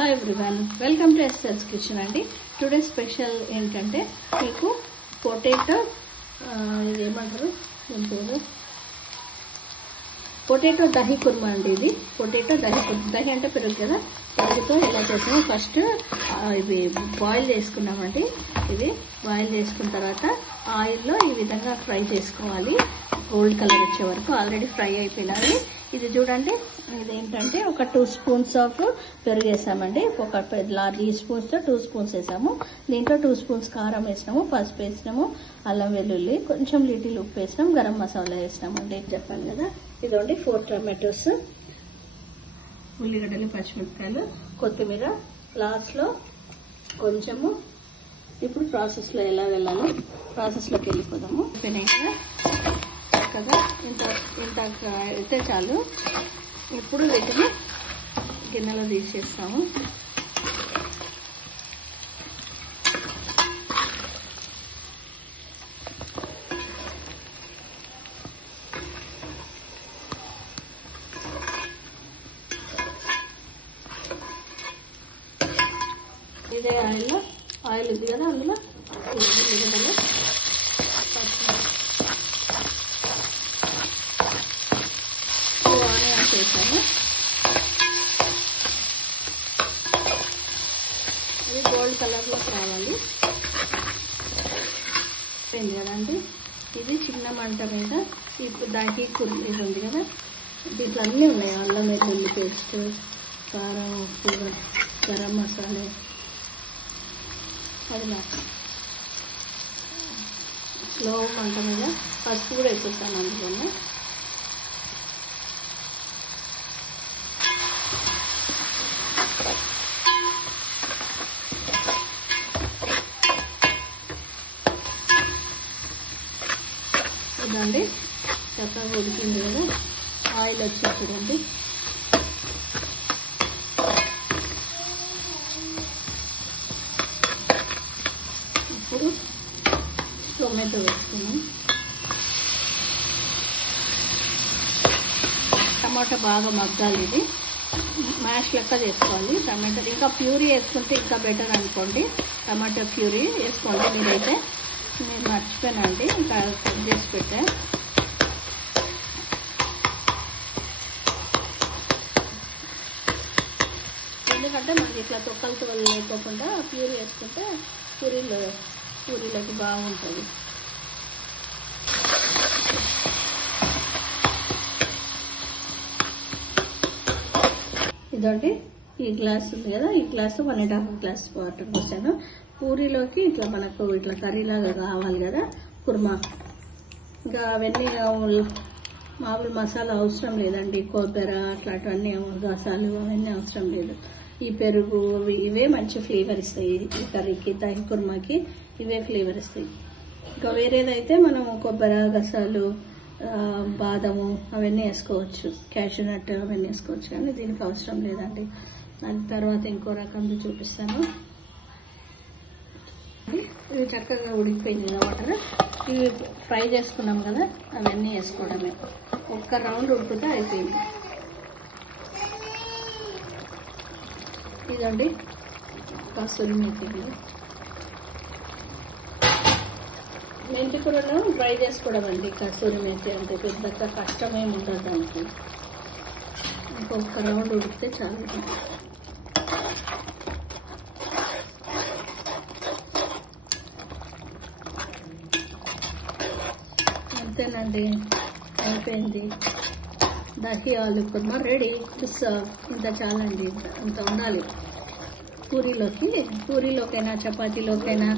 Hi everyone, welcome to ఎస్ఎల్స్ kitchen అండి. Today special ఏంటంటే మీకు పొటాటో ఇది ఏమంటారు దీని పేరు పొటాటో దహి కుర్మా అండి. ఇది పొటాటో దహి కుర్మా. దహి అంటే పెరుగు కదా, పెరుగుతో ఇలా చేసాము. ఫస్ట్ ఇవి బాయిల్ చేసుకున్నామండి. ఇది బాయిల్ చేసుకున్న తర్వాత ఆయిల్లో ఈ విధంగా ఫ్రై చేసుకోవాలి, గోల్డ్ కలర్ వచ్చే వరకు. ఆల్రెడీ ఫ్రై అయిపోయినవి. ఇది చూడండి, ఇదేంటంటే ఒక 2 స్పూన్స్ ఆఫ్ పెరుగు వేసామండి. ఒక లార్జ్ స్పూన్స్తో 2 స్పూన్స్ వేసాము. దీంట్లో 2 స్పూన్స్ కారం వేసినాము, పసుపు వేసినాము, అల్లం వెల్లుల్లి, కొంచెం లిటిల్ ఉప్పు వేసినాము, గరం మసాలా వేసినామండి. చెప్పాను కదా. ఇదండి 4 టమాటోస్, ఉల్లిగడ్డలు, పచ్చిమిరపకాయలు, కొత్తిమీర లాస్ట్లో కొంచెము. ఇప్పుడు ప్రాసెస్లో ఎలా వెళ్ళాలో ప్రాసెస్లోకి వెళ్ళిపోదాము. కదా ఇంత అయితే చాలు. ఇప్పుడు వీటిని గిన్నెలో తీసేస్తాము. ఇదే ఆయిల్ ఉంది కదా, అందులో ఉల్లిగడ్డలు, ఆనియన్స్ వేసాము. అది గోల్డ్ కలర్లోకి రావాలి. పోయింది కదండి. ఇది చిన్న మంట మీద దానికి ఇది ఉంది కదా, దీంట్లో అన్నీ ఉన్నాయి. అల్లం వెల్లుల్లి పేస్ట్, కారం, ఉప్పు, గరం మసాలా, అది స్లో మంట మీద పసుపు కూడా వేసేస్తాను అందులోనే. ఇదండి చక్కగా ఉడికింది కదా, ఆయిల్ వచ్చేస్తుందండి. ఇప్పుడు టొమాటో వేసుకున్నాం. టమాటా బాగా మగ్గాలి. ఇది మ్యాష్ లెక్క చేసుకోవాలి. టమాటా ఇంకా ప్యూరీ వేసుకుంటే ఇంకా బెటర్ అనుకోండి. టమాటా ప్యూరీ వేసుకోండి. మీరైతే నేను మర్చిపోయానండి, ఇంకా కట్ చేసి పెట్టా. ఎందుకంటే మనకి ఇట్లా తొక్కలతో లేకోకుండా ప్యూరీ వేసుకుంటే పూరీలోకి బాగుంటుంది. ఇదండి ఈ గ్లాస్ ఉంది కదా, ఈ గ్లాసు 1.5 గ్లాస్ వాటర్ పోసాను. పూరీలోకి ఇట్లా మనకు ఇట్లా కర్రీలాగా కావాలి కదా కుర్మా. ఇంకా అవన్నీ మామూలు మసాలా అవసరం లేదండి. కొబ్బరి అట్లాంటివన్నీ గసాలు అవన్నీ అవసరం లేదు. ఈ పెరుగు ఇవే మంచి ఫ్లేవర్ ఇస్తాయి ఈ కర్రీకి, దహి కుర్మాకి ఇవే ఫ్లేవర్ ఇస్తాయి. ఇంకా వేరేదైతే మనం కొబ్బరి, గసాలు, బాదము అవన్నీ వేసుకోవచ్చు, క్యాషూ నట్ అవన్నీ వేసుకోవచ్చు, కానీ దీనికి అవసరం లేదండి. దాని తర్వాత ఇంకో రకంగా చూపిస్తాను. ఇవి చక్కగా ఉడికిపోయింది కదా వాటర్. ఇవి ఫ్రై చేసుకున్నాం కదా, అవన్నీ వేసుకోవడమే. ఒక్క రౌండ్ ఉడికితే అయిపోయింది. ఇదండి కస్తూరి మేతి. మెంతి కూరలో ఫ్రై చేసుకోవడం అండి కస్తూరి మేతి. అంటే పెద్ద కష్టమేమి ఉంటుంది దానికి. ఇంకొక రౌండ్ ఉడికితే చాలు. అంతేనండి, అయిపోయింది. దహి ఆలు కుర్మా రెడీ టు సర్వ్. ఇంత చాలండి, ఇంత ఉండాలి. పూరీలోకైనా చపాతీలోకైనా